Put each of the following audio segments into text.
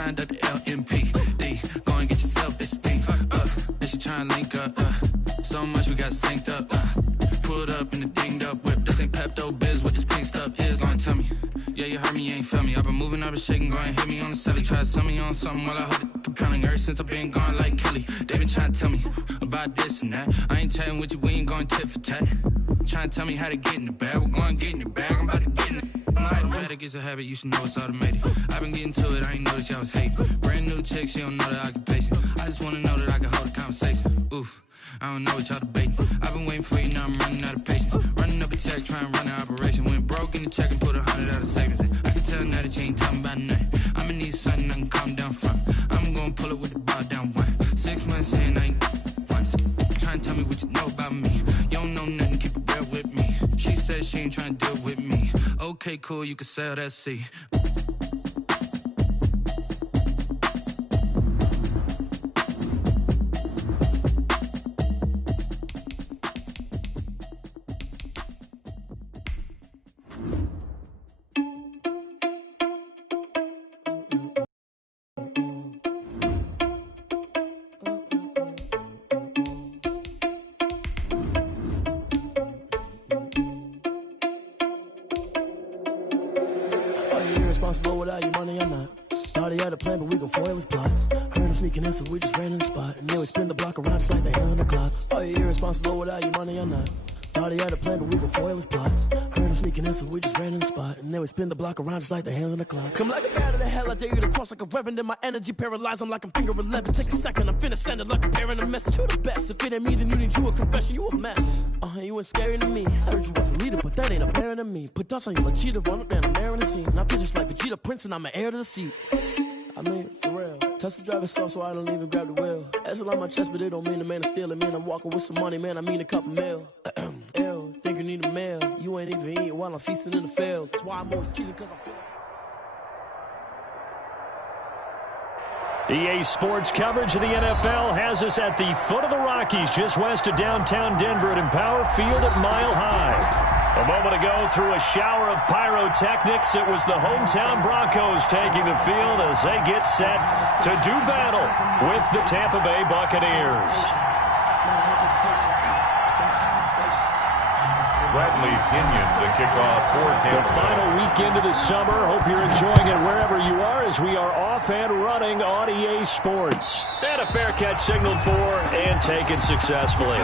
trying to LMPD. Go and get yourself esteem. Then she trying to link up. So much we got synced up. Pulled up in the dinged up whip. This ain't Pepto Biz, what this pink stuff is. Gonna tell me. Yeah, you heard me, you ain't felt me. I've been moving, I've been shaking, go and hit me on the celly. Try to sell me on something while I hold it compelling. Ever since I've been gone like Kelly, they been trying to tell me about this and that. I ain't chatting with you, we ain't going tit for tat. Trying to tell me how to get in the bag. We're going to get in the bag, I'm about to get in it. I'm automatic, it's a habit, you should know it's automated. I've been getting to it, I ain't noticed y'all was hating. Brand new chick, she don't know the occupation. I just wanna know that I can hold a conversation. Oof, I don't know what y'all debating. I've been waiting for you, now I'm running out of patience. Running up a check, trying to run an operation. Went broke in the check and put 100 out of savings in. I can tell now that you ain't talking about nothing. I'ma need something I can calm down from. I'm gonna pull it with the bar down one. 6 months saying I ain't once. Trying to tell me what you know about me. You don't know nothing, keep it real with me. She said she ain't trying to deal with me. Okay, cool, you can sell that seat. Irresponsible without your money or not. Thought he had a plan, but we gon' foil his plot. Heard him sneaking in, so we just ran in the spot. And then we spin the block around just like the hands on the clock. Are you irresponsible without your money or not? Thought he had a plan, but we gon' foil his plot. Heard him sneaking in, so we just ran in the spot. And then we spin the block around just like the hands on the clock. Come like a bat of the hell, I dare you to cross like a reverend. In my energy paralyzed, I'm like I'm finger 11. Take a second, I'm finna send it like a parent a message. You the best, if it ain't me, then you need you a confession. You a mess, you ain't scary to me. I heard you was a leader, but that ain't apparent to me. Put dust on you like cheetah, run up and I'm there in the scene. And I feel just like Vegeta Prince and I'm an heir to the seat. I mean, for real. Touch the driver's sauce so I don't even grab the wheel. That's on my chest, but it don't mean the man is stealing. Man, I'm walking with some money, man, I mean a couple mil. Ew, think you need a meal. You ain't even eating while I'm feasting in the field. That's why I'm always cheesing, cause I feel like... EA Sports coverage of the NFL has us at the foot of the Rockies, just west of downtown Denver at Empower Field at Mile High. A moment ago, through a shower of pyrotechnics, it was the hometown Broncos taking the field as they get set to do battle with the Tampa Bay Buccaneers. Bradley Pinion to kick off for Tampa Bay. The final weekend of the summer. Hope you're enjoying it wherever you are as we are off and running on EA Sports. And a fair catch signaled for and taken successfully.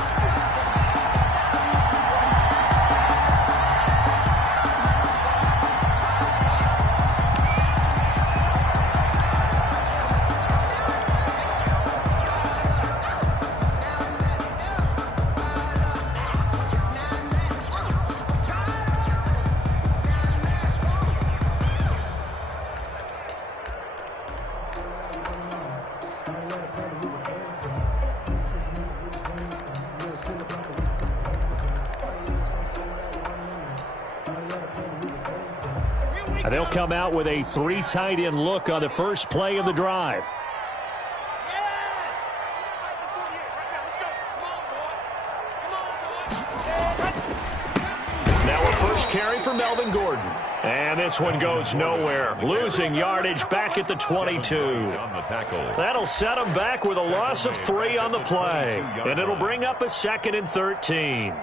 They'll come out with a 3 tight end look on the first play of the drive. Now a first carry for Melvin Gordon. And this one goes nowhere. Losing yardage back at the 22. That'll set him back with a loss of 3 on the play. And it'll bring up a 2nd and 13.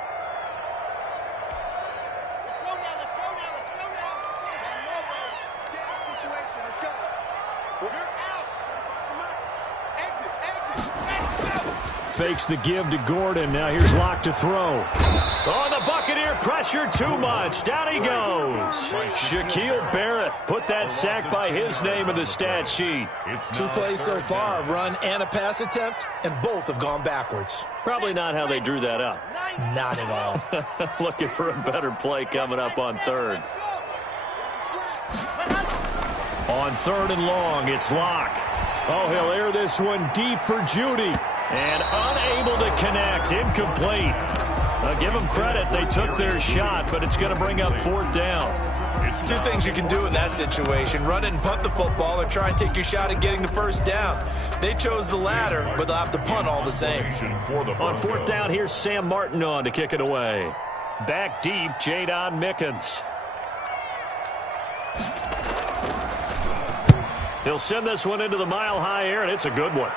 Fakes the give to Gordon. Now here's Locke to throw. Oh, the Buccaneer pressure too much. Down he goes. Shaquille Barrett put that sack by his name in the stat sheet. 2 plays so far, a run and a pass attempt, and both have gone backwards. Probably not how they drew that up. Not at all. Looking for a better play coming up on 3rd. On 3rd and long, it's Locke. Oh, he'll air this one deep for Judy. And unable to connect. Incomplete. I'll give them credit. They took their shot, but it's going to bring up 4th down. 2 things you can do in that situation. Run it and punt the football or try and take your shot at getting the 1st down. They chose the latter, but they'll have to punt all the same. On 4th down, here's Sam Martin on to kick it away. Back deep, Jadon Mickens. He'll send this one into the mile-high air, and it's a good one.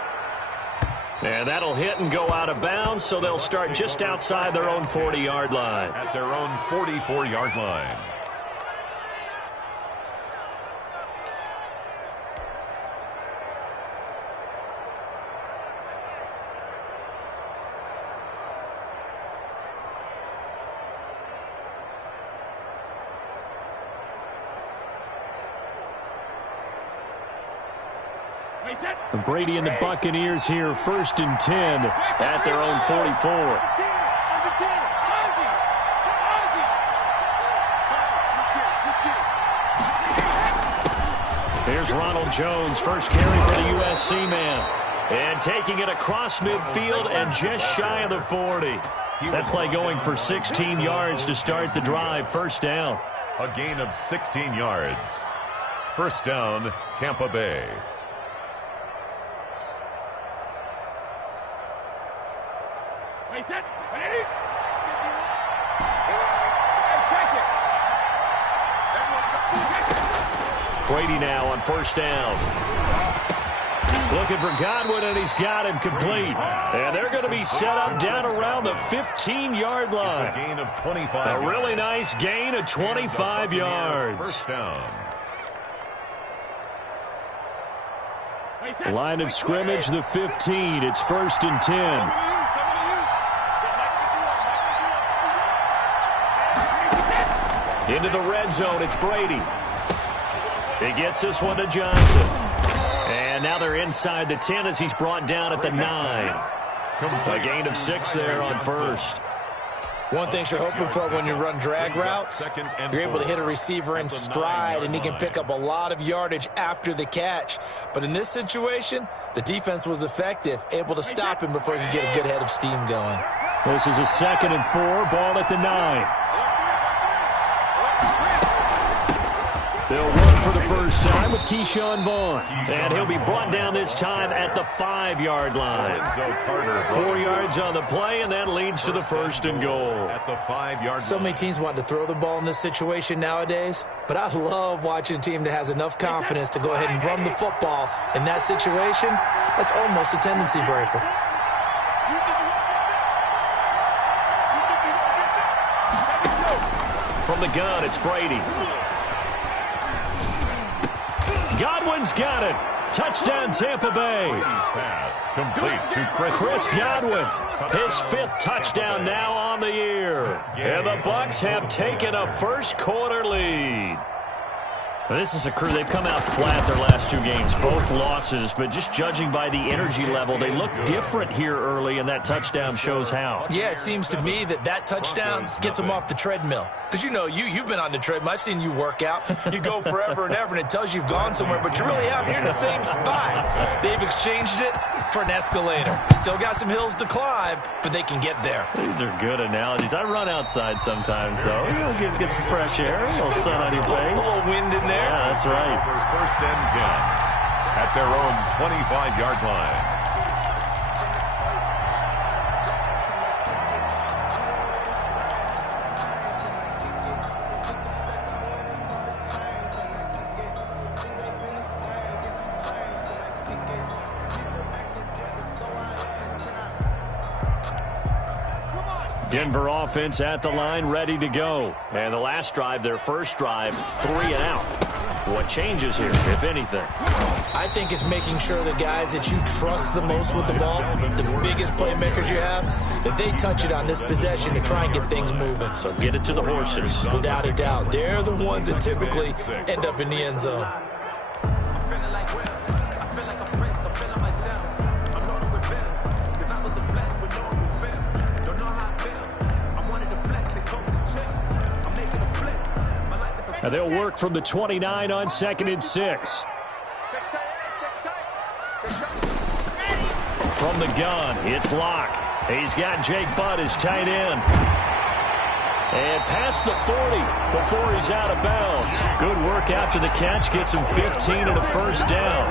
And that'll hit and go out of bounds, so they'll start just outside their own 40-yard line. At their own 44-yard line. Brady and the Buccaneers here, 1st and 10 at their own 44. Here's Ronald Jones, first carry for the USC man. And taking it across midfield and just shy of the 40. That play going for 16 yards to start the drive, 1st down. A gain of 16 yards. 1st down, Tampa Bay. Brady now on 1st down. Looking for Godwin, and he's got him complete. And they're going to be set up down around the 15-yard line. It's a gain of 25. A really nice gain of 25 yards. 1st down. Line of scrimmage, the 15. It's 1st and 10. Into the red zone, it's Brady. He gets this one to Johnson. And now they're inside the 10 as he's brought down at the 9. A gain of 6 there on 1st. One thing you're hoping for when you run drag routes, you're able to hit a receiver in stride, and he can pick up a lot of yardage after the catch. But in this situation, the defense was effective, able to stop him before he could get a good head of steam going. This is a 2nd and 4, ball at the 9. They'll run for the first time with Keyshawn Vaughn. And he'll be brought down this time at the 5-yard line. 4 yards on the play, and that leads to the 1st and goal. At the 5-yard line. So many teams want to throw the ball in this situation nowadays, but I love watching a team that has enough confidence to go ahead and run the football. In that situation, that's almost a tendency breaker. From the gun, it's Brady. Godwin's got it. Touchdown, Tampa Bay. Pass complete to Chris Godwin. His 5th touchdown now on the year. And the Bucs have taken a first-quarter lead. This is a crew. They've come out flat their last 2 games, both losses, but just judging by the energy level, they look different here early, and that touchdown shows how. Yeah, it seems to me that touchdown gets them off the treadmill. Because, you know, you've been on the treadmill. I've seen you work out. You go forever and ever, and it tells you you've gone somewhere, but you really haven't. You're in the same spot. They've exchanged it for an escalator. Still got some hills to climb, but they can get there. These are good analogies. I run outside sometimes, though. You'll get some fresh air, a little sun on your face. A little wind in there. Yeah, that's right. For 1st and 10 at their own 25-yard line. Denver offense at the line, ready to go. And the last drive, their first drive, 3 and out. What changes here, if anything? I think it's making sure the guys that you trust the most with the ball, the biggest playmakers you have, that they touch it on this possession to try and get things moving. So get it to the horses. Without a doubt. They're the ones that typically end up in the end zone. And they'll work from the 29 on 2nd and 6. From the gun, it's Locke. He's got Jake Butt as tight end. And past the 40 before he's out of bounds. Good work after the catch. Gets him 15 and a first down.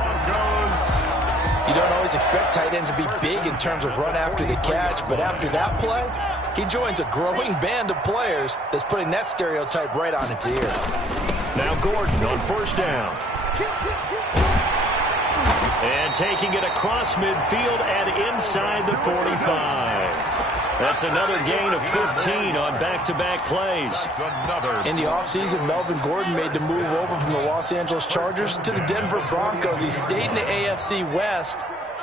You don't always expect tight ends to be big in terms of run after the catch, but after that play, he joins a growing band of players that's putting that stereotype right on its ear. Now Gordon on first down. And taking it across midfield and inside the 45. That's another gain of 15 on back-to-back plays. In the offseason, Melvin Gordon made the move over from the Los Angeles Chargers to the Denver Broncos. He stayed in the AFC West,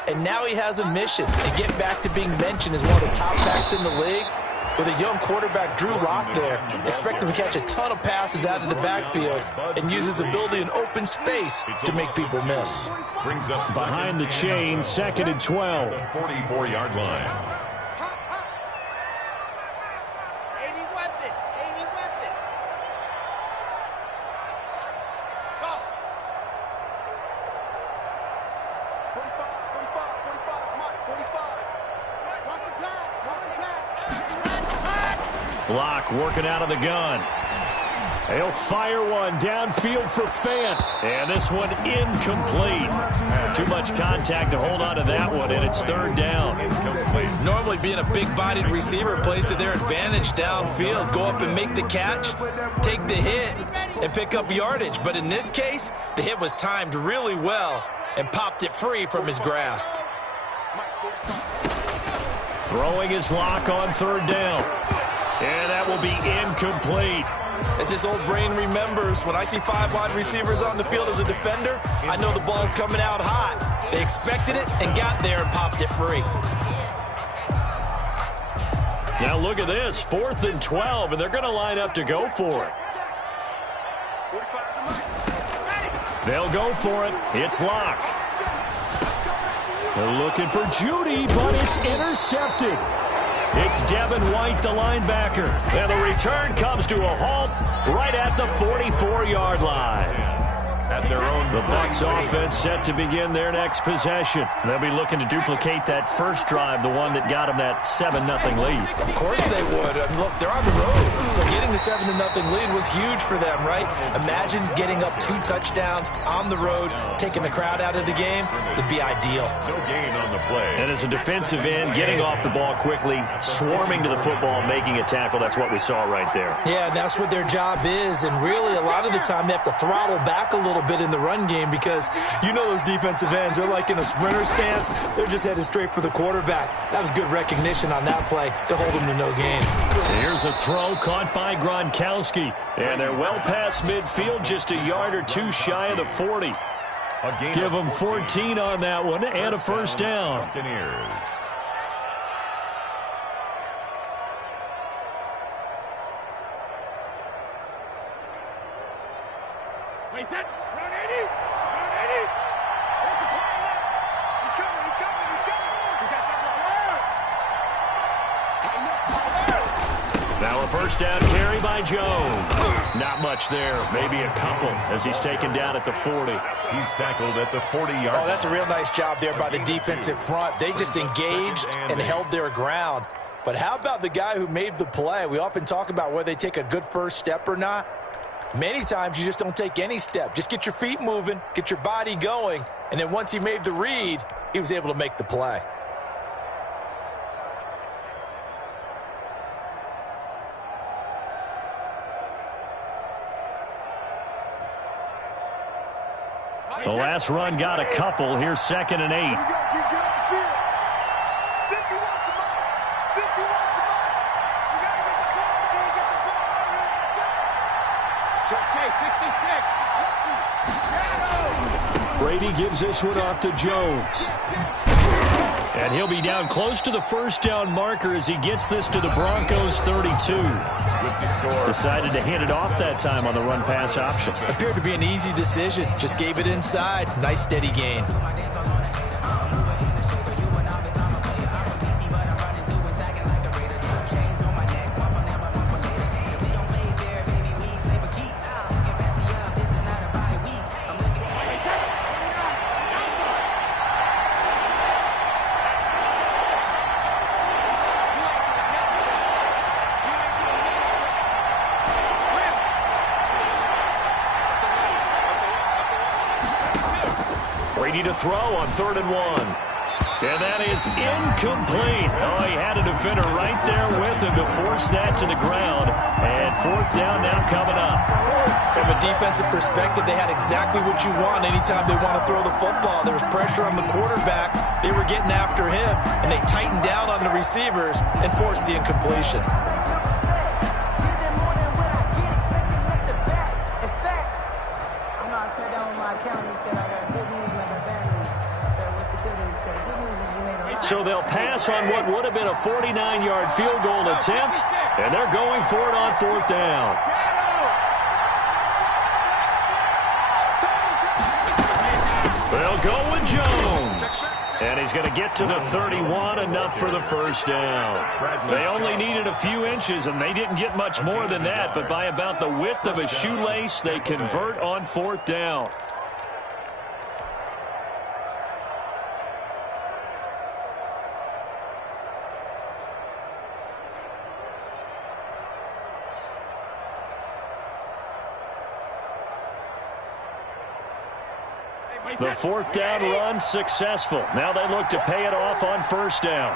and now he has a mission to get back to being mentioned as one of the top backs in the league. With a young quarterback, Drew Lock, there, expect him to catch a ton of passes out of the backfield and use his ability in open space to make people miss. Behind the chain, 2nd and 12. 44-yard line. Locke working out of the gun. He'll fire one downfield for Fant. And this one incomplete. Too much contact to hold on to that one, and it's 3rd down. Normally being a big-bodied receiver plays to their advantage downfield. Go up and make the catch, take the hit, and pick up yardage. But in this case, the hit was timed really well and popped it free from his grasp. Throwing his Locke on 3rd down. And that will be incomplete. As his old brain remembers, when I see 5 wide receivers on the field as a defender, I know the ball's coming out hot. They expected it and got there and popped it free. Now look at this, 4th and 12, and they're going to line up to go for it. They'll go for it. It's Locke. They're looking for Judy, but it's intercepted. It's Devin White, the linebacker. And the return comes to a halt right at the 44-yard line. At their own, the Bucs offense set to begin their next possession. They'll be looking to duplicate that first drive, the one that got them that 7-0 lead. Of course they would. Look, they're on the road, so getting the 7-0 lead was huge for them, right? Imagine getting up 2 touchdowns on the road, taking the crowd out of the game. Would be ideal. No gain on the play. And as a defensive end, getting off the ball quickly, swarming to the football, making a tackle, that's what we saw right there. Yeah, that's what their job is, and really a lot of the time they have to throttle back a little bit in the run game because you know those defensive ends, they're like in a sprinter stance. They're just headed straight for the quarterback. That was good recognition on that play to hold him to no gain. Here's a throw caught by Gronkowski, and they're well past midfield, just a yard or 2 shy of the 40. Give them 14 on that one and a 1st down. Wait, that run 80. Run 80. He's coming. He's coming. He's coming. We got that run. Tighten up. Now a 1st down carry by Jones. Not much there. Maybe a couple as he's taken down at the 40. He's tackled at the 40-yard. Oh, that's a real nice job there by the defensive front. They just engaged and held their ground. But how about the guy who made the play? We often talk about whether they take a good first step or not. Many times you just don't take any step. Just get your feet moving, get your body going, and then once he made the read, he was able to make the play. The last run got a couple. Here's 2nd and 8. Brady gives this one off to Jones. And he'll be down close to the 1st down marker as he gets this to the Broncos 32. Decided to hand it off that time on the run-pass option. Appeared to be an easy decision. Just gave it inside. Nice steady gain. Brady to throw on 3rd and 1. And that is incomplete. Oh, he had a defender right there with him to force that to the ground. And fourth down now coming up. From a defensive perspective, they had exactly what you want anytime they want to throw the football. There was pressure on the quarterback. They were getting after him, and they tightened down on the receivers and forced the incompletion. So they'll pass on what would have been a 49-yard field goal attempt, and they're going for it on fourth down. They'll go with Jones. And he's going to get to the 31, enough for the first down. They only needed a few inches, and they didn't get much more than that, but by about the width of a shoelace, they convert on fourth down. The fourth down run successful. Now they look to pay it off on first down.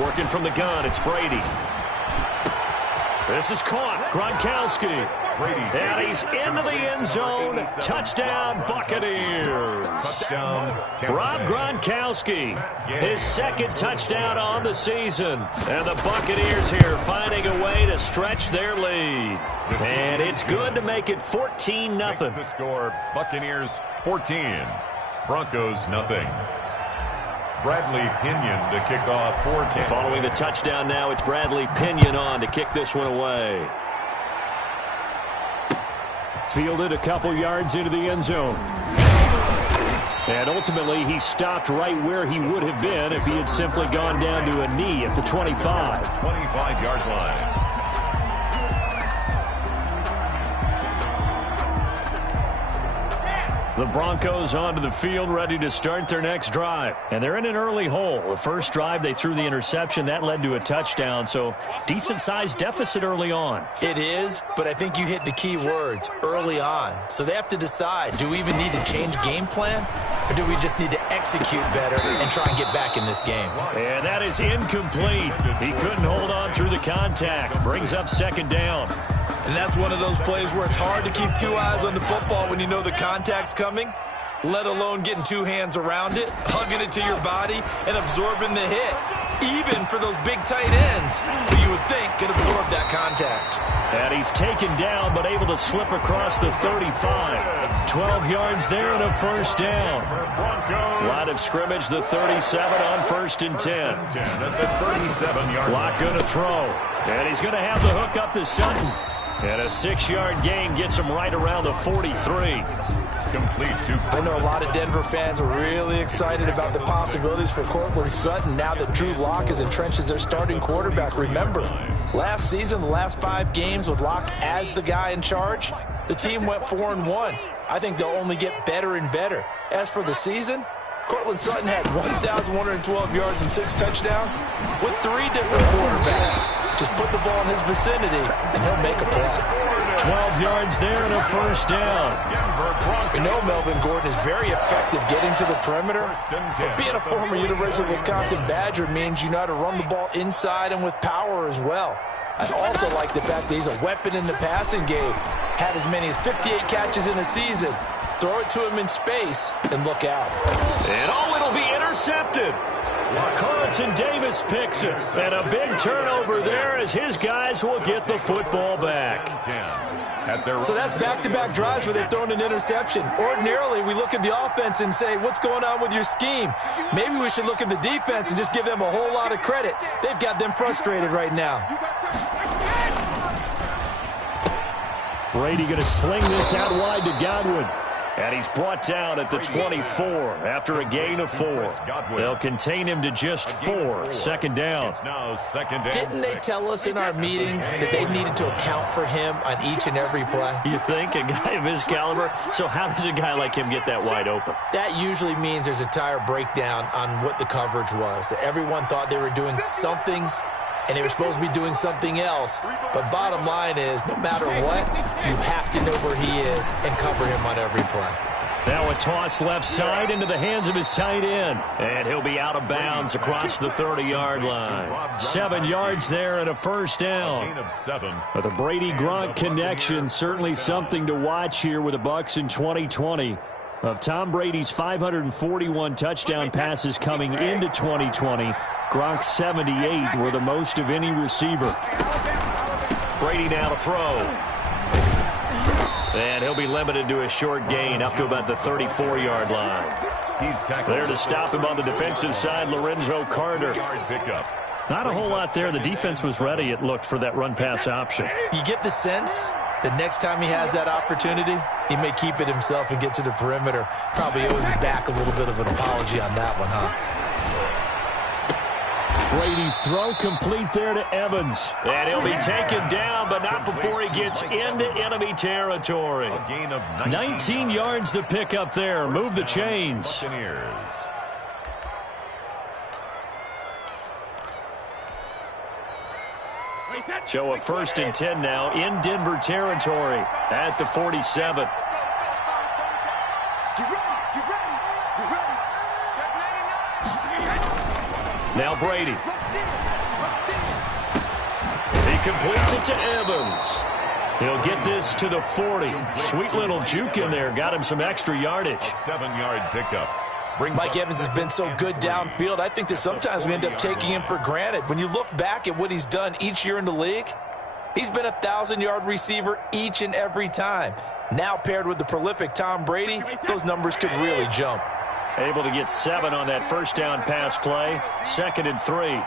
Working from the gun, it's Brady. This is caught. Gronkowski. And he's into the end zone. Touchdown, Buccaneers. Rob Gronkowski, his second touchdown on the season. And the Buccaneers here finding a way to stretch their lead. And it's good to make it 14-0. The score, Buccaneers 14, Broncos nothing. Bradley Pinion to kick off 4-10. Following the touchdown now, it's Bradley Pinion on to kick this one away. Fielded a couple yards into the end zone. And ultimately, he stopped right where he would have been if he had simply gone down to a knee at the 25. 25-yard line. The Broncos onto the field, ready to start their next drive. And they're in an early hole. The first drive, they threw the interception. That led to a touchdown, so decent-sized deficit early on. It is, but I think you hit the key words, early on. So they have to decide, do we even need to change game plan, or do we just need to execute better and try and get back in this game? And that is incomplete. He couldn't hold on through the contact. Brings up second down. And that's one of those plays where it's hard to keep two eyes on the football when you know the contact's coming, let alone getting two hands around it, hugging it to your body, and absorbing the hit, even for those big tight ends who you would think could absorb that contact. And he's taken down, but able to slip across the 35. 12 yards there and a first down. Line of scrimmage, the 37 on first and 10. At the 37-yard line. Lock going to throw. And he's going to have the hook up to Sutton. And a 6-yard gain gets him right around the 43. Complete to. I know a lot of Denver fans are really excited about the possibilities for Courtland Sutton now that Drew Lock is entrenched as their starting quarterback. Remember, last season, the last 5 games with Lock as the guy in charge, the team went 4-1. I think they'll only get better and better. As for the season, Courtland Sutton had 1,112 yards and 6 touchdowns with 3 different quarterbacks. Just put the ball in his vicinity, and he'll make a play. 12 yards there and a first down. We know Melvin Gordon is very effective getting to the perimeter. But being a former University of Wisconsin Badger means you know how to run the ball inside and with power as well. I also like the fact that he's a weapon in the passing game. Had as many as 58 catches in a season. Throw it to him in space and look out. And it'll be intercepted. Carlton Davis picks it. And a big turnover there as his guys will get the football back. So that's back-to-back drives where they've thrown an interception. Ordinarily, we look at the offense and say, what's going on with your scheme? Maybe we should look at the defense and just give them a whole lot of credit. They've got them frustrated right now. Brady going to sling this out wide to Godwin. And he's brought down at the 24 after a gain of 4. They'll contain him to just 4. Second down. Didn't they tell us in our meetings that they needed to account for him on each and every play? You think? A guy of his caliber? So how does a guy like him get that wide open? That usually means there's a tire breakdown on what the coverage was. That everyone thought they were doing something and they were supposed to be doing something else. But bottom line is, no matter what, you have to know where he is and cover him on every play. Now a toss left side into the hands of his tight end. And he'll be out of bounds across the 30-yard line. 7 yards there and a first down. But the Brady-Gronk connection, certainly something to watch here with the Bucs in 2020. Of Tom Brady's 541 touchdown passes coming into 2020, Gronk's 78 were the most of any receiver. Brady now to throw. And he'll be limited to a short gain up to about the 34-yard line. There to stop him on the defensive side, Lorenzo Carter. Not a whole lot there. The defense was ready, it looked, for that run-pass option. You get the sense that next time he has that opportunity, he may keep it himself and get to the perimeter. Probably owes his back a little bit of an apology on that one, huh? Brady's throw complete there to Evans. And he'll be taken down, but not before he gets into enemy territory. 19 yards to pick up there. Move the chains. So a 1st and 10 now in Denver territory at the 47. Now Brady. He completes it to Evans. He'll get this to the 40. Sweet little juke in there. Got him some extra yardage. 7-yard pickup. Mike Evans has been so good downfield. I think that sometimes we end up taking him for granted. When you look back at what he's done each year in the league, he's been a 1,000-yard receiver each and every time. Now paired with the prolific Tom Brady, those numbers could really jump. Able to get 7 on that first down pass play. 2nd and 3.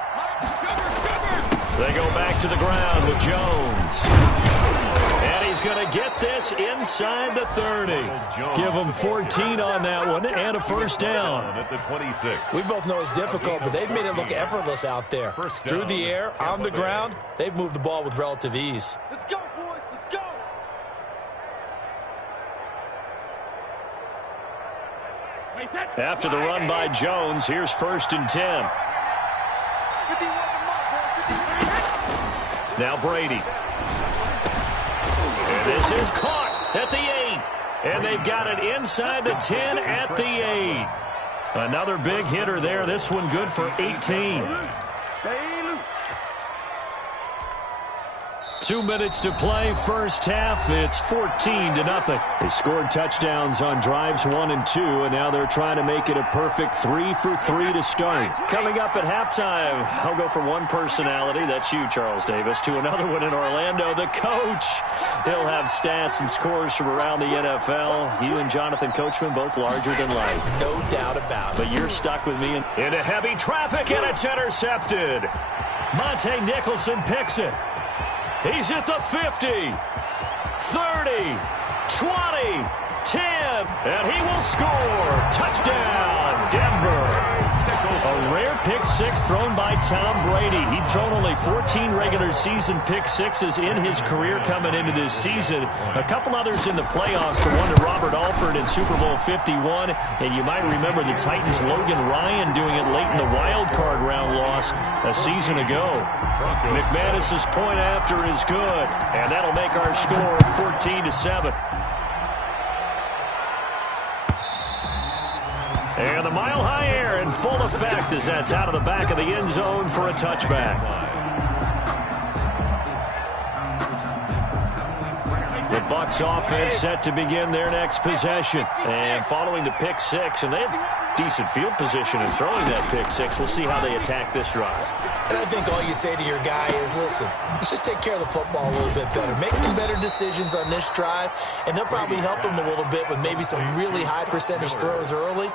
They go back to the ground with Jones. And he's going to get this inside the 30. Give him 14 on that one and a first down. At the 26. We both know it's difficult, but they've made it look effortless out there. Through the air, on the ground, they've moved the ball with relative ease. Let's go, boys. Let's go. After the run by Jones, here's 1st and 10. Now Brady. And this is caught at the 8. And they've got it inside the 10 at the 8. Another big hitter there. This one good for 18. 2 minutes to play, first half. It's 14-0. They scored touchdowns on drives 1 and 2, and now they're trying to make it a perfect 3 for 3 to start. Coming up at halftime, I'll go from one personality, that's you, Charles Davis, to another one in Orlando, the coach. He'll have stats and scores from around the NFL. You and Jonathan Coachman, both larger than life. No doubt about it. But you're stuck with me into heavy traffic, and it's intercepted. Monte Nicholson picks it. He's at the 50, 30, 20, 10, and he will score. Touchdown, Denver. A rare pick six thrown by Tom Brady. He'd thrown only 14 regular season pick sixes in his career coming into this season. A couple others in the playoffs, the one to Robert Alford in Super Bowl 51. And you might remember the Titans' Logan Ryan doing it late in the wild card round loss a season ago. McManus's point after is good, and that'll make our score 14-7. And the mile-high air in full effect as that's out of the back of the end zone for a touchback. The Bucs offense set to begin their next possession. And following the pick six, and they had decent field position in throwing that pick six. We'll see how they attack this drive. And I think all you say to your guy is, listen, let's just take care of the football a little bit better. Make some better decisions on this drive, and they'll probably help him a little bit with maybe some really high percentage throws early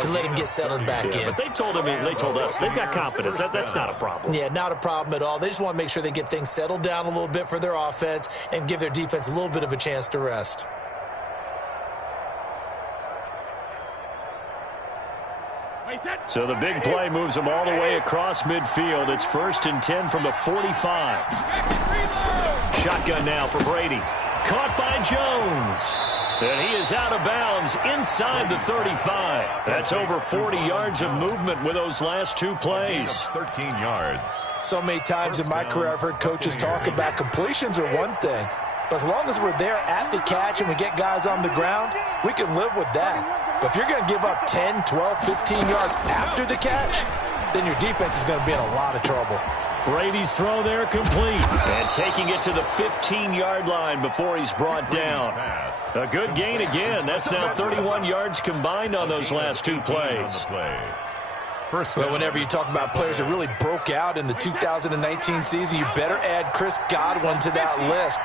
to let him get settled back in. But they told us they've got confidence. That's not a problem. Yeah, not a problem at all. They just want to make sure they get things settled down a little bit for their offense and give their defense a little bit of a chance to rest. So the big play moves them all the way across midfield. It's 1st and 10 from the 45. Shotgun now for Brady. Caught by Jones. And he is out of bounds inside the 35. That's over 40 yards of movement with those last two plays. 13 yards. So many times in my career I've heard coaches talk about completions are one thing, But as long as we're there at the catch and we get guys on the ground, we can live with that. But if you're going to give up 10, 12, 15 yards after the catch, then your defense is going to be in a lot of trouble. Brady's throw there complete. And taking it to the 15-yard line before he's brought down. A good gain again. That's now 31 yards combined on those last two plays. Well, whenever you talk about players that really broke out in the 2019 season, you better add Chris Godwin to that list.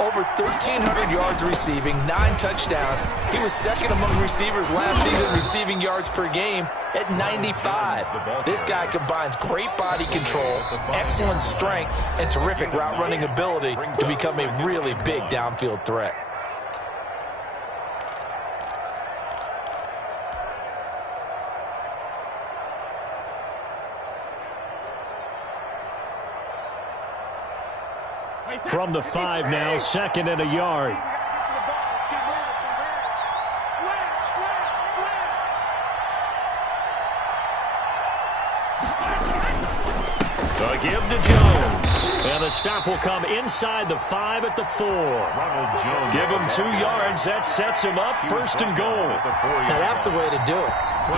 Over 1,300 yards receiving, 9 touchdowns. He was second among receivers last season receiving yards per game at 95. This guy combines great body control, excellent strength, and terrific route running ability to become a really big downfield threat. From the 5 now, 2nd and a yard. The give to Jones. And the stop will come inside the 5 at the 4. Give him 2 yards. That sets him up 1st and goal. Now that's the way to do it.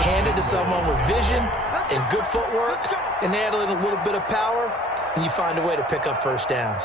Hand it to someone with vision and good footwork and add in a little bit of power, and you find a way to pick up first downs.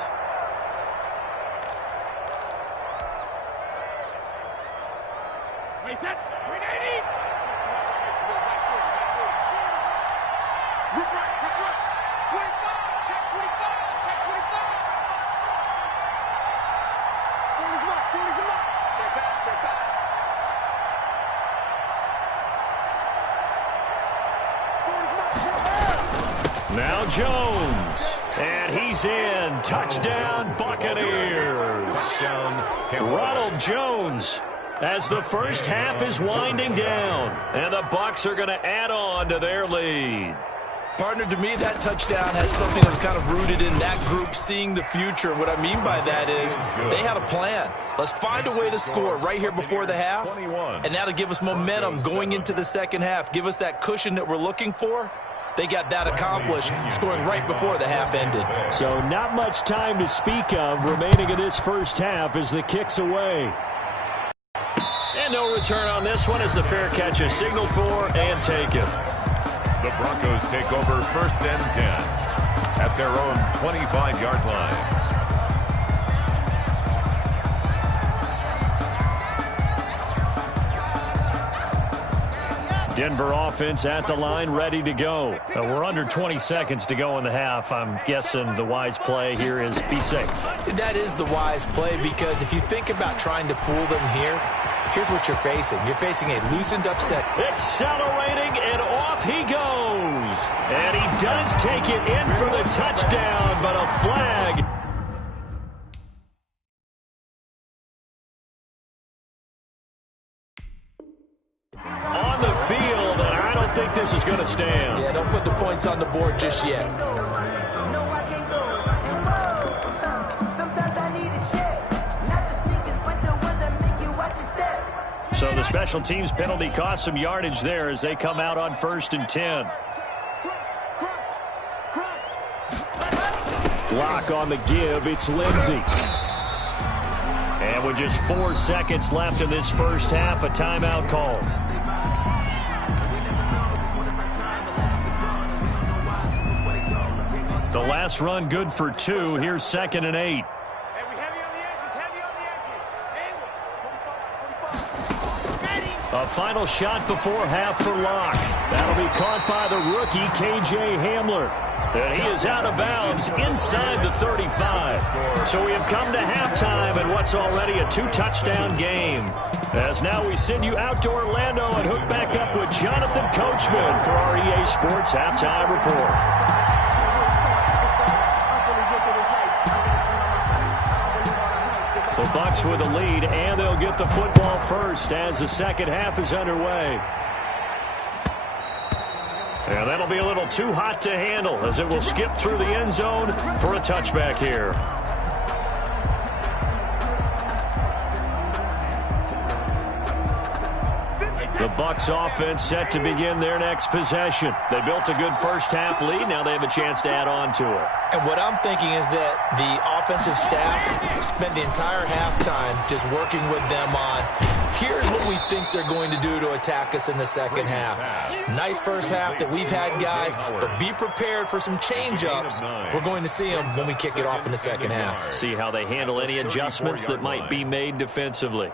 Now Jones. And he's in. Touchdown, Buccaneers. Ronald Jones as the first half is winding down. And the Bucs are going to add on to their lead. Partner, to me, that touchdown had something that was kind of rooted in that group seeing the future. And what I mean by that is they had a plan. Let's find a way to score right here before the half. And that'll give us momentum going into the second half. Give us that cushion that we're looking for. They got that accomplished, scoring right before the half ended. So not much time to speak of remaining in this first half as the kick's away. And no return on this one as the fair catch is signaled for and taken. The Broncos take over 1st and 10 at their own 25-yard line. Denver offense at the line, ready to go. We're under 20 seconds to go in the half. I'm guessing the wise play here is be safe. That is the wise play, because if you think about trying to fool them here, here's what you're facing. You're facing a loosened up set. Accelerating, and off he goes. And he does take it in for the touchdown, but a flag. On the field, and I don't think this is going to stand. Yeah, don't put the points on the board just yet. So the special teams penalty cost some yardage there as they come out on 1st and 10. Block on the give, it's Lindsey. And with just 4 seconds left in this first half, a timeout call. The last run good for 2. Here's 2nd and 8. A final shot before half for Locke. That'll be caught by the rookie, K.J. Hamler. And he is out of bounds inside the 35. So we have come to halftime in what's already a 2-touchdown game. As now we send you out to Orlando and hook back up with Jonathan Coachman for our EA Sports Halftime Report. The Bucs with the lead, and they'll get the football first as the second half is underway. And that'll be a little too hot to handle as it will skip through the end zone for a touchback here. The Bucs offense set to begin their next possession. They built a good first-half lead. Now they have a chance to add on to it. And what I'm thinking is that the offensive staff spent the entire halftime just working with them on, here's what we think they're going to do to attack us in the second half. Nice first half that we've had, guys, but be prepared for some change-ups. We're going to see them when we kick it off in the second half. See how they handle any adjustments that might be made defensively.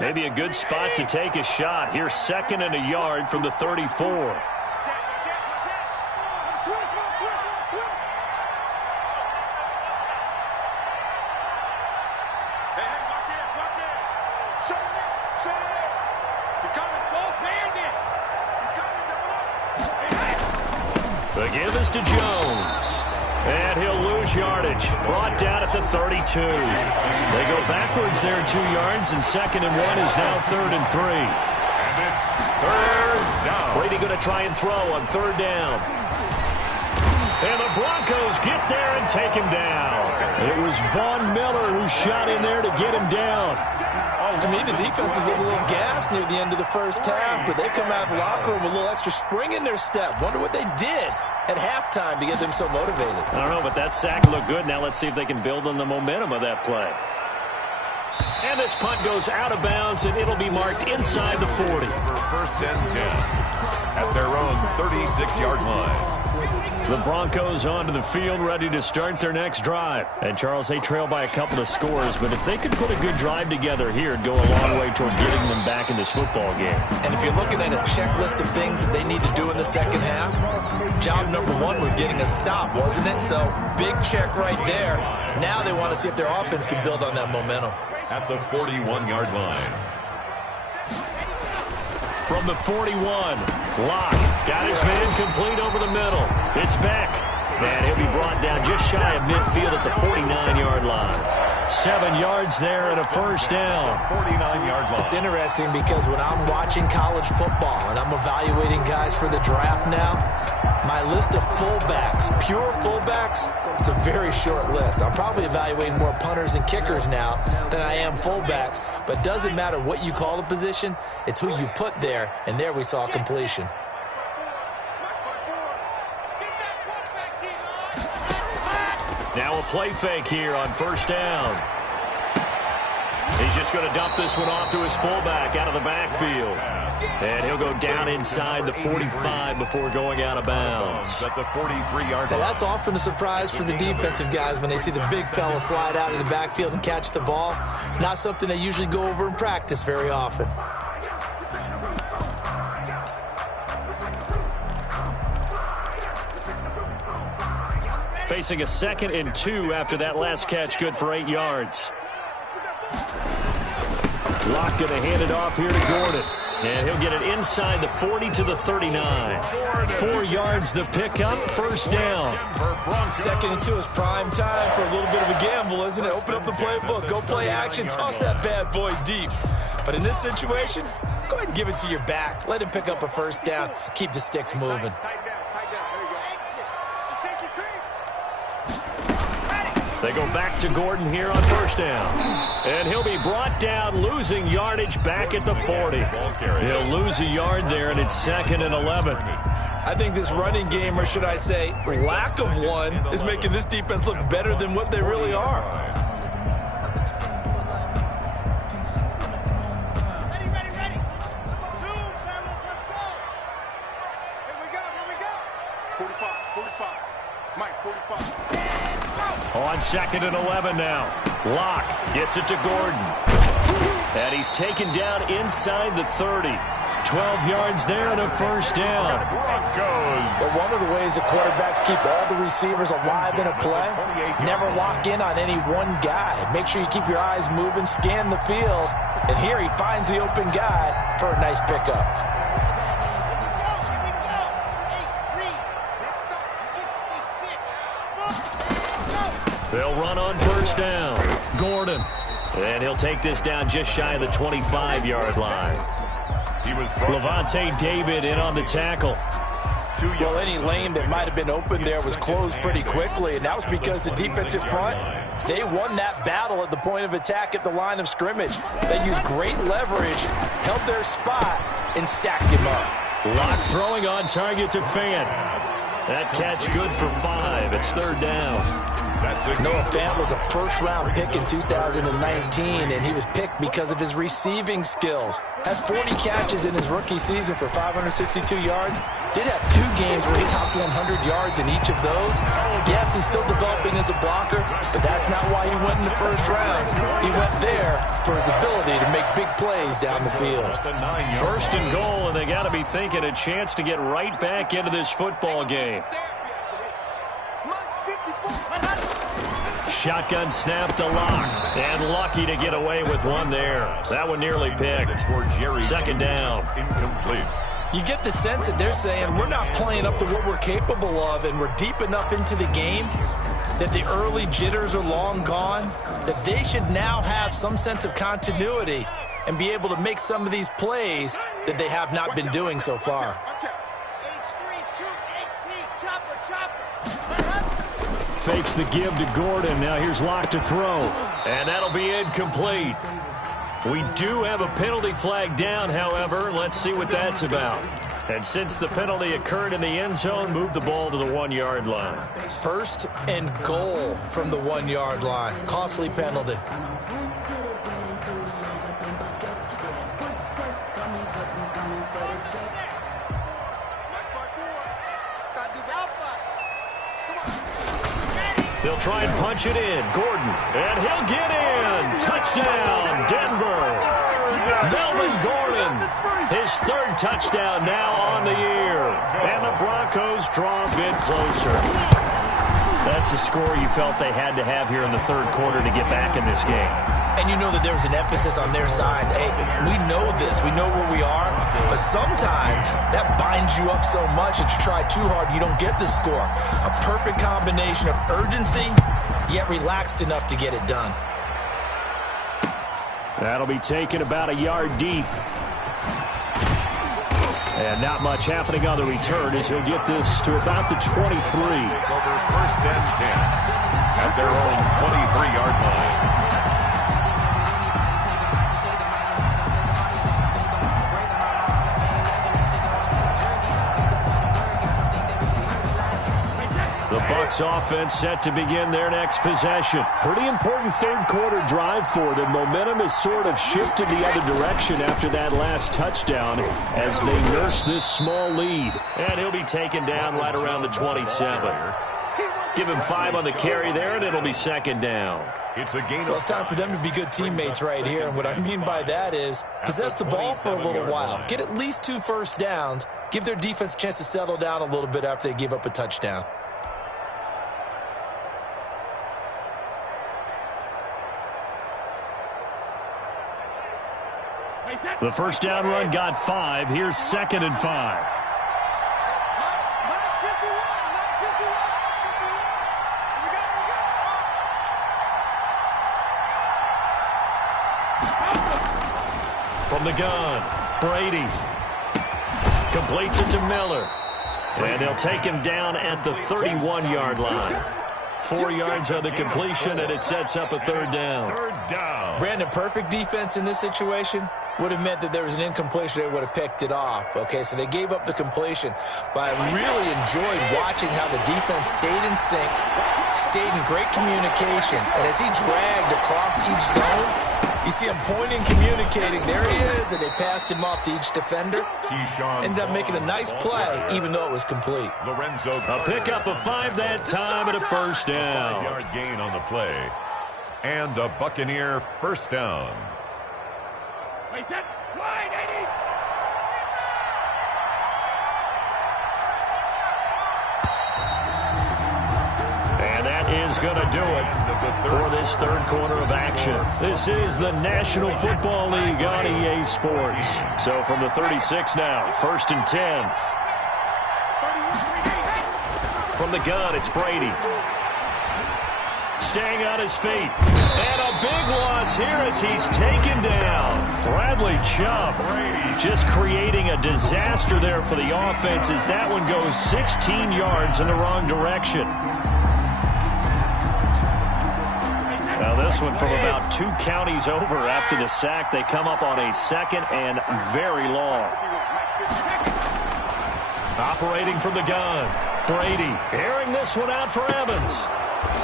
Maybe a good spot to take a shot. Here's 2nd and a yard from the 34. The give is to Jones. And he'll lose yardage. Brought down at the 32. They go backwards there 2 yards, and 2nd and 1 is now 3rd and 3. And it's 3rd down. Brady going to try and throw on 3rd down. And the Broncos get there and take him down. It was Von Miller who shot in there to get him down. To me, the defense was a little gassed near the end of the first half, but they come out of the locker room with a little extra spring in their step. Wonder what they did at halftime to get them so motivated. I don't know, but that sack looked good. Now let's see if they can build on the momentum of that play. And this punt goes out of bounds, and it'll be marked inside the 40. For 1st and 10 at their own 36-yard line. The Broncos onto the field, ready to start their next drive. And, Charles, they trail by a couple of scores, but if they could put a good drive together here, it'd go a long way toward getting them back in this football game. And if you're looking at a checklist of things that they need to do in the second half, job number 1 was getting a stop, wasn't it? So, big check right there. Now they want to see if their offense can build on that momentum. At the 41-yard line. From the 41, Locke got his man complete over the middle. It's Beck. And he'll be brought down just shy of midfield at the 49-yard line. 7 yards there and a 1st down. 49-yard line. It's interesting because when I'm watching college football and I'm evaluating guys for the draft now, my list of fullbacks, pure fullbacks, it's a very short list. I'm probably evaluating more punters and kickers now than I am fullbacks, but it doesn't matter what you call the position, it's who you put there, and there we saw completion. Now a play fake here on 1st down. He's just going to dump this one off to his fullback out of the backfield. And he'll go down inside the 45 before going out of bounds. At the 43-yard line. That's often a surprise for the defensive guys when they see the big fella slide out of the backfield and catch the ball. Not something they usually go over in practice very often. Facing a 2nd and 2 after that last catch, good for 8 yards. Locke going to hand it off here to Gordon. And he'll get it inside the 40 to the 39. 4 yards the pickup, 1st down. 2nd and 2 is prime time for a little bit of a gamble, isn't it? Open up the playbook, go play action, toss that bad boy deep. But in this situation, go ahead and give it to your back. Let him pick up a 1st down. Keep the sticks moving. They go back to Gordon here on 1st down. And he'll be brought down, losing yardage back at the 40. He'll lose a yard there, and it's 2nd and 11. I think this running game, or should I say lack of one, is making this defense look better than what they really are. Ready. 2, fellas, let's go. Here we go. 45. Mike, 45. On 2nd and 11 now. Locke gets it to Gordon. And he's taken down inside the 30. 12 yards there and a 1st down. But one of the ways the quarterbacks keep all the receivers alive in a play, never lock in on any one guy. Make sure you keep your eyes moving, scan the field. And here he finds the open guy for a nice pickup. They'll run on 1st down. Gordon. And he'll take this down just shy of the 25-yard line. Levante David in on the tackle. Well, any lane that might have been open there was closed pretty quickly, and that was because the defensive front, they won that battle at the point of attack at the line of scrimmage. They used great leverage, held their spot, and stacked him up. Lock throwing on target to Fant. That catch good for 5. It's third down. Noah Fant was a first-round pick in 2019, and he was picked because of his receiving skills. Had 40 catches in his rookie season for 562 yards. Did have 2 games where he topped 100 yards in each of those. Yes, he's still developing as a blocker, but that's not why he went in the first round. He went there for his ability to make big plays down the field. First and goal, and they got to be thinking a chance to get right back into this football game. Shotgun snap to Lock, and lucky to get away with one there. That one nearly picked. Second down. Incomplete. You get the sense that they're saying we're not playing up to what we're capable of, and we're deep enough into the game that the early jitters are long gone, that they should now have some sense of continuity and be able to make some of these plays that they have not been doing so far. Fakes the give to Gordon. Now here's Lock to throw. And that'll be incomplete. We do have a penalty flag down, however. Let's see what that's about. And since the penalty occurred in the end zone, move the ball to the 1-yard line. First and goal from the 1-yard line. Costly penalty. They'll try and punch it in. Gordon, and he'll get in. Touchdown, Denver. Melvin Gordon, his 3rd touchdown now on the year. And the Broncos draw a bit closer. That's a score you felt they had to have here in the 3rd quarter to get back in this game. And you know that there was an emphasis on their side. Hey, we know this. We know where we are. But sometimes that binds you up so much that you try too hard, you don't get the score. A perfect combination of urgency, yet relaxed enough to get it done. That'll be taken about a yard deep. And not much happening on the return as he'll get this to about the 23. Over first and 10 at their own 23-yard line. The Bucs offense set to begin their next possession. Pretty important 3rd quarter drive for them. Momentum has sort of shifted the other direction after that last touchdown as they nurse this small lead. And he'll be taken down right around the 27. Give him 5 on the carry there, and it'll be 2nd down. It's a gain. Well, it's time for them to be good teammates right here. And what I mean by that is possess the ball for a little while. Get at least 2 first downs. Give their defense a chance to settle down a little bit after they give up a touchdown. The first down run got 5. Here's 2nd and 5. From the gun, Brady completes it to Miller. And they'll take him down at the 31-yard line. 4 yards on the completion, and it sets up a 3rd down. Brandon, perfect defense in this situation would have meant that there was an incompletion. They would have picked it off. Okay, so they gave up the completion. But I really enjoyed watching how the defense stayed in sync, stayed in great communication. And as he dragged across each zone, you see him pointing, communicating. There he is, and they passed him off to each defender. Ended up making a nice play, even though it was complete. A pickup of 5 that time and a first down. 5-yard gain on the play. And a Buccaneer first down. Wait, that wide, 80. And that is going to do it for this 3rd quarter of action. This is the National Football League on EA Sports. So from the 36 now, 1st and 10. From the gun, it's Brady. staying on his feet. And a big loss here as he's taken down. Bradley Chubb just creating a disaster there for the offense as that one goes 16 yards in the wrong direction. Now this one from about 2 counties over after the sack. They come up on a 2nd and very long. Operating from the gun. Brady airing this one out for Evans.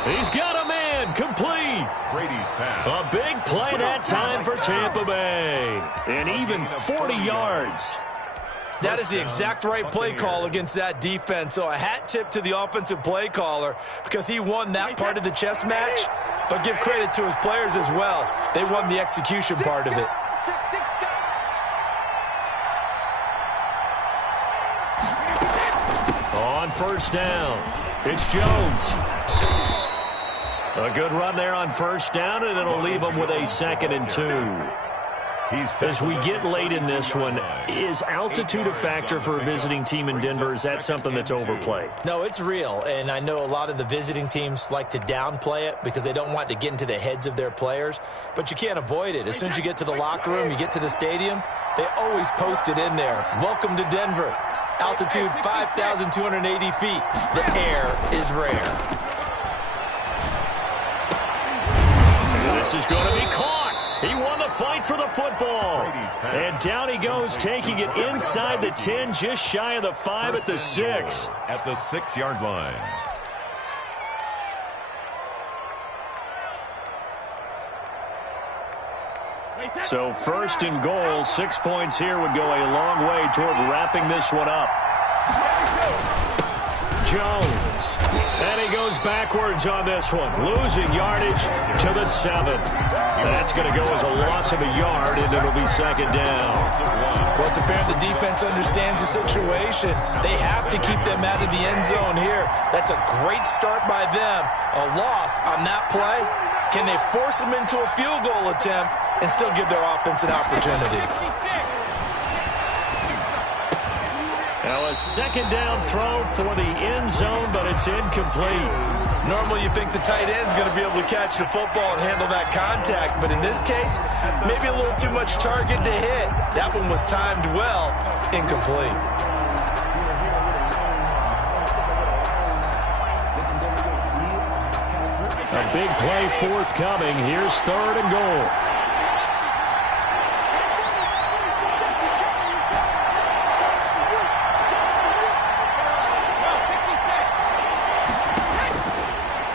He's got a man complete. Brady's pass. A big play that time for Tampa Bay. And even 40 yards. That is the exact right play call against that defense. So a hat tip to the offensive play caller because he won that part of the chess match. But give credit to his players as well. They won the execution part of it. On first down, it's Jones. A good run there on first down, and it'll leave them with a 2nd and 2. As we get late in this one, is altitude a factor for a visiting team in Denver? Is that something that's overplayed? No, it's real, and I know a lot of the visiting teams like to downplay it because they don't want to get into the heads of their players, but you can't avoid it. As soon as you get to the locker room, you get to the stadium, they always post it in there. Welcome to Denver. Altitude 5,280 feet. The air is rare. This is going to be caught. He won the fight for the football. And down he goes, taking it inside the 10, just shy of the 5 at the 6. At the 6-yard line. So 1st and goal, 6 points here would go a long way toward wrapping this one up. Jones. And he goes backwards on this one, losing yardage to the 7. That's going to go as a loss of a yard, and it'll be 2nd down. Well, it's apparent the defense understands the situation. They have to keep them out of the end zone here. That's a great start by them. A loss on that play. Can they force them into a field goal attempt and still give their offense an opportunity? Now a 2nd down throw for the end zone, but it's incomplete. Normally you think the tight end's going to be able to catch the football and handle that contact, but in this case, maybe a little too much target to hit. That one was timed well, incomplete. A big play forthcoming. Here's 3rd and goal.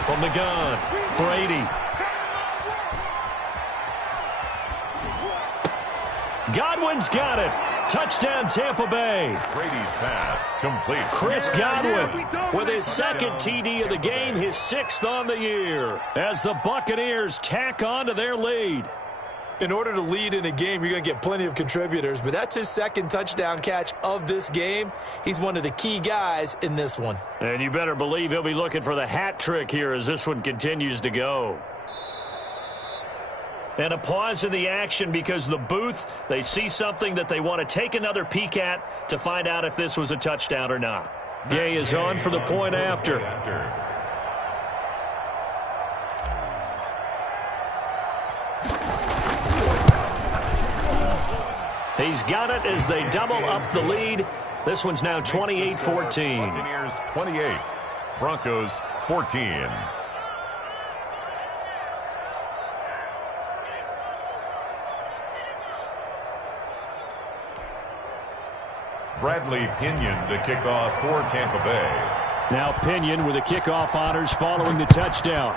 From the gun, Brady. Godwin's got it. Touchdown, Tampa Bay. Brady's pass complete. Chris Godwin with his 2nd TD of the game, his 6th on the year, as the Buccaneers tack on to their lead. In order to lead in a game, you're going to get plenty of contributors, but that's his 2nd touchdown catch of this game. He's one of the key guys in this one. And you better believe he'll be looking for the hat trick here as this one continues to go. And a pause in the action because the booth, they see something that they want to take another peek at to find out if this was a touchdown or not. Gay is on for the point after. He's got it as they double up the lead. This one's now 28-14. Buccaneers 28, Broncos 14. Bradley Pinion to kick off for Tampa Bay. Now Pinion with the kickoff honors following the touchdown.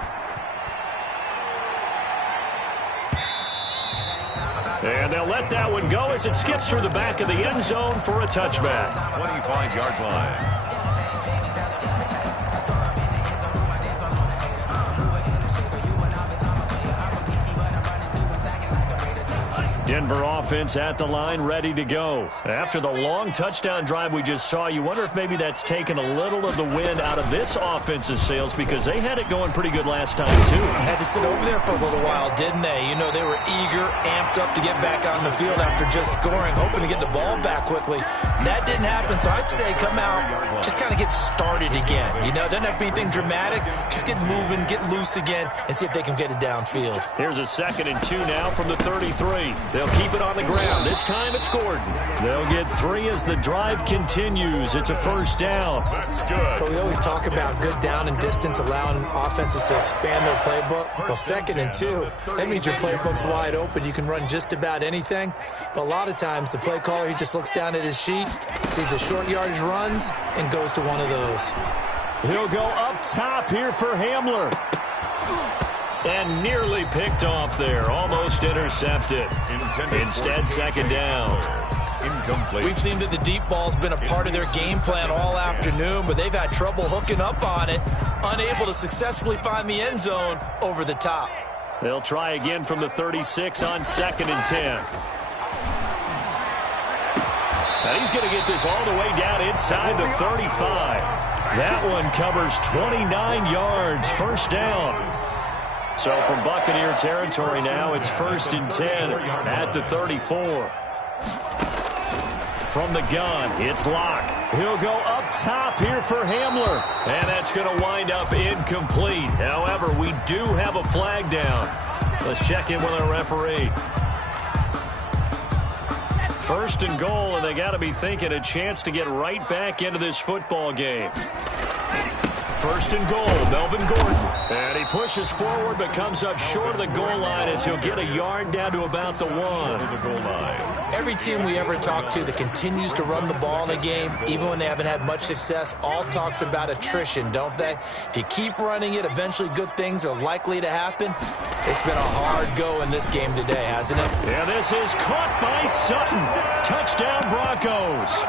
And they'll let that one go as it skips through the back of the end zone for a touchback. 25-yard line. Denver offense at the line, ready to go. After the long touchdown drive we just saw, you wonder if maybe that's taken a little of the wind out of this offense's sails because they had it going pretty good last time, too. Had to sit over there for a little while, didn't they? You know, they were eager, amped up to get back on the field after just scoring, hoping to get the ball back quickly. And that didn't happen, so I'd say come out, just kind of get started again. You know, it doesn't have to be anything dramatic. Just get moving, get loose again, and see if they can get it downfield. Here's a 2nd and 2 now from the 33. They'll keep it on the ground. This time it's Gordon. They'll get 3 as the drive continues. It's a first down. That's good. But we always talk about good down and distance, allowing offenses to expand their playbook. Well, 2nd and 2, that means your playbook's wide open. You can run just about anything. But a lot of times, the play caller, he just looks down at his sheet, sees the short yardage runs, and goes to one of those. He'll go up top here for Hamler. And nearly picked off there. Almost intercepted. Instead, 2nd down. Incomplete. We've seen that the deep ball's been a part of their game plan all afternoon, but they've had trouble hooking up on it, unable to successfully find the end zone over the top. They'll try again from the 36 on 2nd and 10. Now he's going to get this all the way down inside the 35. That one covers 29 yards, first down. So from Buccaneer territory now, it's 1st and 10 at the 34. From the gun, it's Locke. He'll go up top here for Hamler. And that's going to wind up incomplete. However, we do have a flag down. Let's check in with our referee. 1st and goal, and they got to be thinking a chance to get right back into this football game. 1st and goal, Melvin Gordon. And he pushes forward but comes up short of the goal line as he'll get a yard down to about the 1. Every team we ever talk to that continues to run the ball in a game, even when they haven't had much success, all talks about attrition, don't they? If you keep running it, eventually good things are likely to happen. It's been a hard go in this game today, hasn't it? Yeah, this is caught by Sutton. Touchdown Broncos.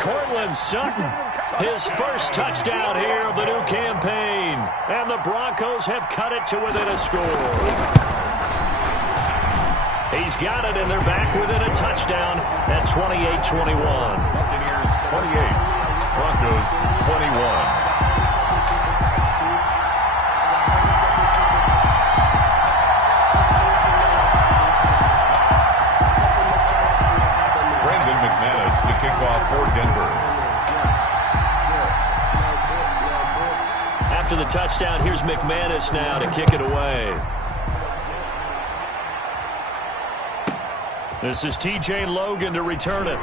Cortland Sutton. His first touchdown here of the new campaign. And the Broncos have cut it to within a score. He's got it, and they're back within a touchdown at 28-21. Buccaneers 28, Broncos 21. To kick off for Denver. After the touchdown, here's McManus now to kick it away. This is T.J. Logan to return it.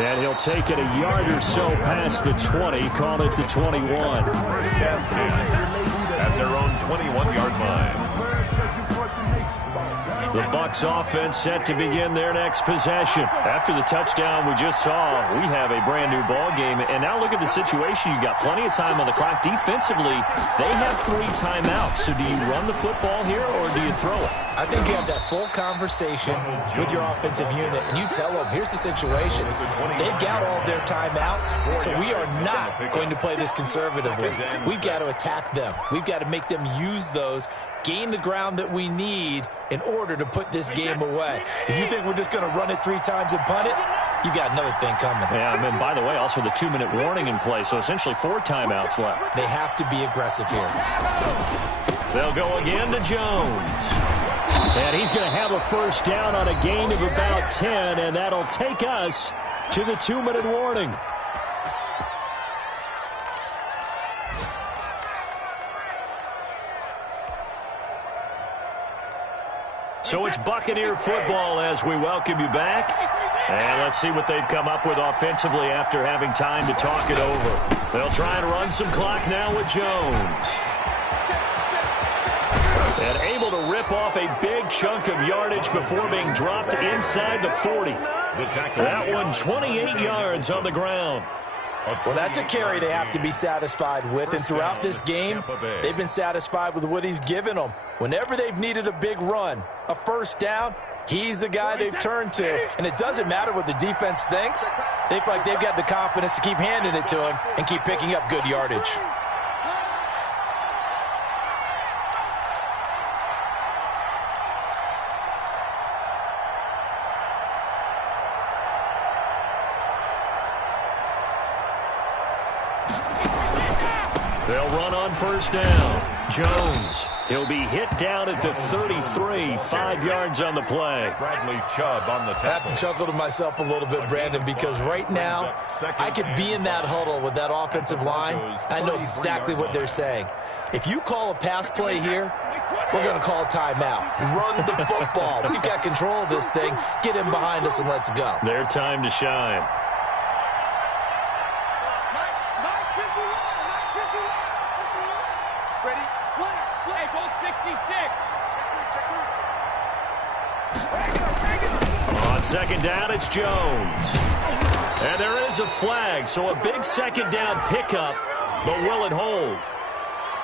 And he'll take it a yard or so past the 20, call it the 21. First and 10 at their own 21-yard line. The Bucs offense set to begin their next possession. After the touchdown we just saw, we have a brand new ball game. And now look at the situation. You got plenty of time on the clock. Defensively, they have 3 timeouts. So do you run the football here or do you throw it? I think you have that full conversation with your offensive unit, and you tell them, here's the situation. They've got all their timeouts, so we are not going to play this conservatively. We've got to attack them. We've got to make them use those, gain the ground that we need in order to put this game away. If you think we're just going to run it 3 times and punt it, you got another thing coming. Yeah, and then, by the way, also the 2-minute warning in play, so essentially 4 timeouts left. They have to be aggressive here. They'll go again to Jones. And he's going to have a first down on a gain of about 10, and that'll take us to the 2-minute warning. So it's Buccaneer football as we welcome you back. And let's see what they've come up with offensively after having time to talk it over. They'll try and run some clock now with Jones. And able to rip off a big chunk of yardage before being dropped inside the 40. That one 28 yards on the ground. Well, that's a carry they have to be satisfied with. And throughout this game, they've been satisfied with what he's given them. Whenever they've needed a big run, a first down, he's the guy they've turned to. And it doesn't matter what the defense thinks. They feel like they've got the confidence to keep handing it to him and keep picking up good yardage. They'll run on first down. Jones He'll be hit down at the 33, 5 yards on the play. Bradley Chubb on the tackle. I have to chuckle to myself a little bit, Brandon, because right now I could be in that huddle with that offensive line. I know exactly what they're saying. If you call a pass play here, we're going to call a timeout. Run the football. We've got control of this thing. Get in behind us and let's go. Their time to shine. On second down, it's Jones. And there is a flag, so a big second down pickup, but will it hold?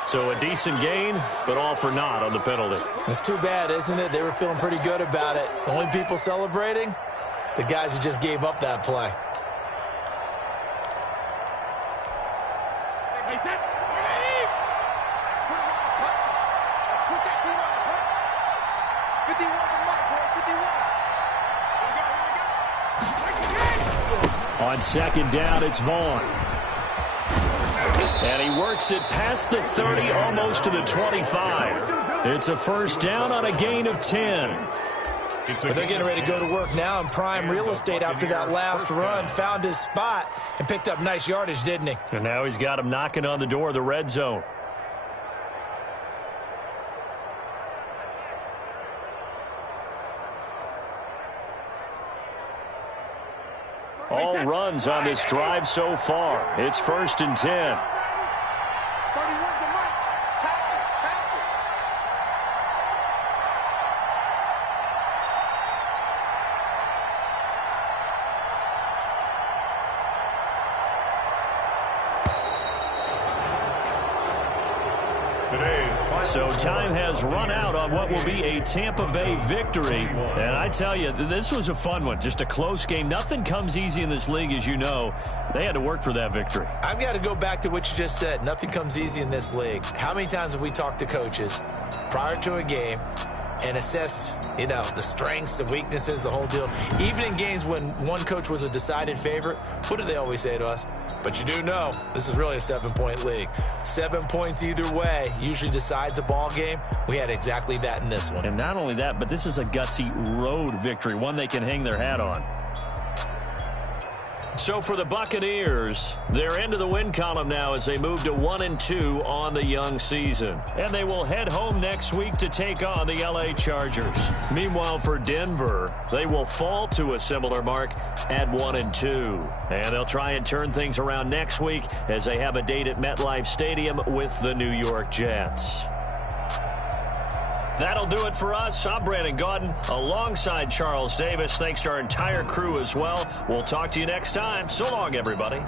So a decent gain, but all for naught on the penalty. It's too bad, isn't it? They were feeling pretty good about it. The only people celebrating, the guys who just gave up that play. On second down, it's Vaughn. And he works it past the 30, almost to the 25. It's a first down on a gain of 10. But they're getting ready to go to work now in prime real estate after that last run. Found his spot and picked up nice yardage, didn't he? And now he's got him knocking on the door of the red zone. All runs on this drive so far. It's 1st and 10. So time has run out on what will be a Tampa Bay victory. And I tell you, this was a fun one. Just a close game. Nothing comes easy in this league, as you know. They had to work for that victory. I've got to go back to what you just said. Nothing comes easy in this league. How many times have we talked to coaches prior to a game and assessed, the strengths, the weaknesses, the whole deal? Even in games when one coach was a decided favorite, what do they always say to us? But you do know this is really a 7-point league. 7 points either way usually decides a ball game. We had exactly that in this one. And not only that, but this is a gutsy road victory, one they can hang their hat on. So for the Buccaneers, they're into the win column now as they move to 1-2 on the young season. And they will head home next week to take on the LA Chargers. Meanwhile, for Denver, they will fall to a similar mark at 1-2. And they'll try and turn things around next week as they have a date at MetLife Stadium with the New York Jets. That'll do it for us. I'm Brandon Gaudin alongside Charles Davis. Thanks to our entire crew as well. We'll talk to you next time. So long, everybody.